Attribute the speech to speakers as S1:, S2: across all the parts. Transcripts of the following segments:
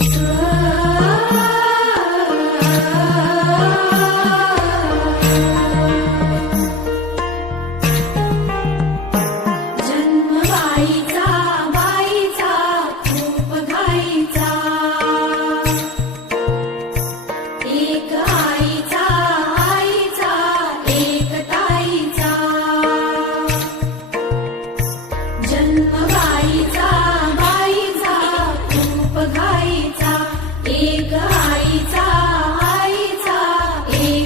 S1: Through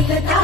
S1: the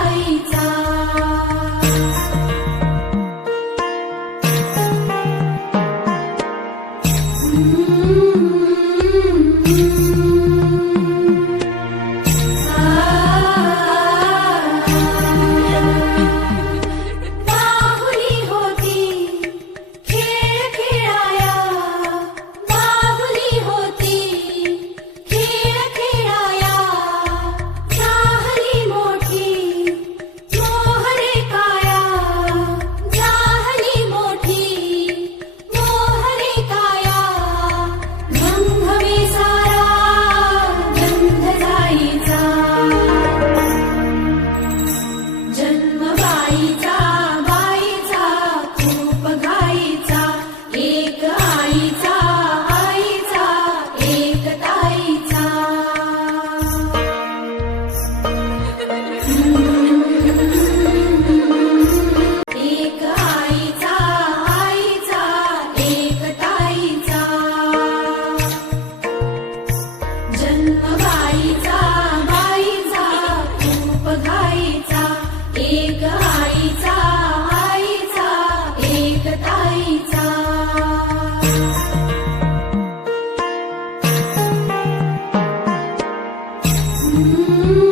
S1: Mm-hmm.